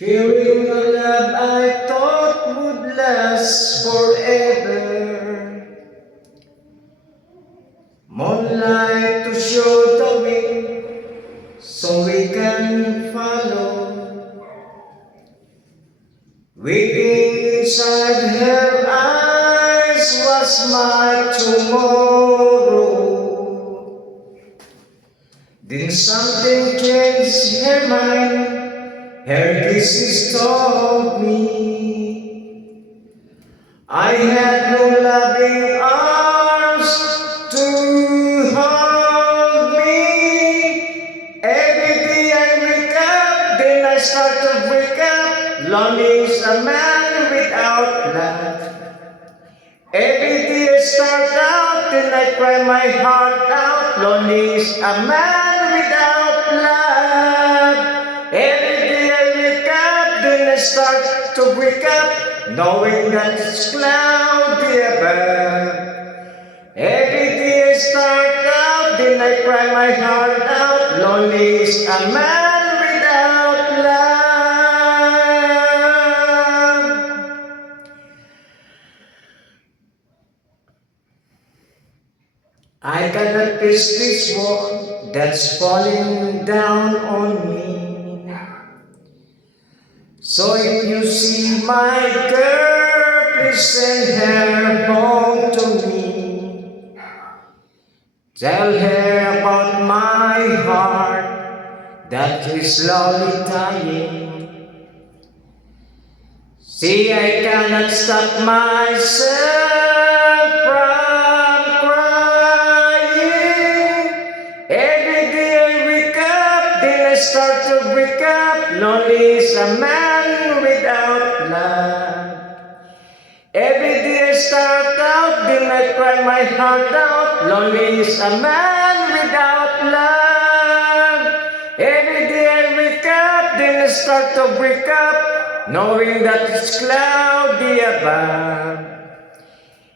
Fearing a love I thought would last forever. Moonlight to show the way so we can follow. Waiting inside her eyes was my tomorrow. Then something changed her mind. Her kisses told me I had no loving arms to hold me. Every day I wake up, then I start to wake up. Lonely is a man without love. Every day I start out, then I cry my heart out. Lonely is a man without love. Every day I wake up, then I start to wake up, knowing that it's cloudy above. Every day I start out, then I cry my heart out. Lonely is a man without love. I cannot face this wall that's falling down on me. So if you see my girl, please send her home to me. Tell her about my heart that is slowly dying. See, I cannot stop myself from crying. Every day I wake up, then I start to wake up. Lonely is a man without love. Every day I start out, then I cry my heart out. Lonely is a man without love. Every day I wake up, then I start to wake up, knowing that it's cloudy above.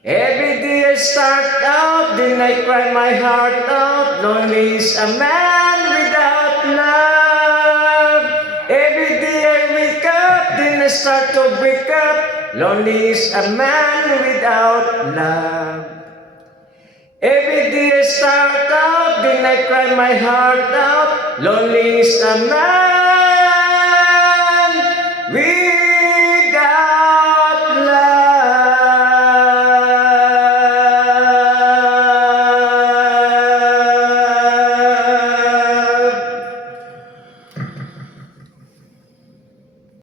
Every day I start out, then I cry my heart out. Lonely is a man without love. Every day I wake up, then I start to wake up. Lonely is a man without love. Every day I start out, then I cry my heart out. Lonely is a man without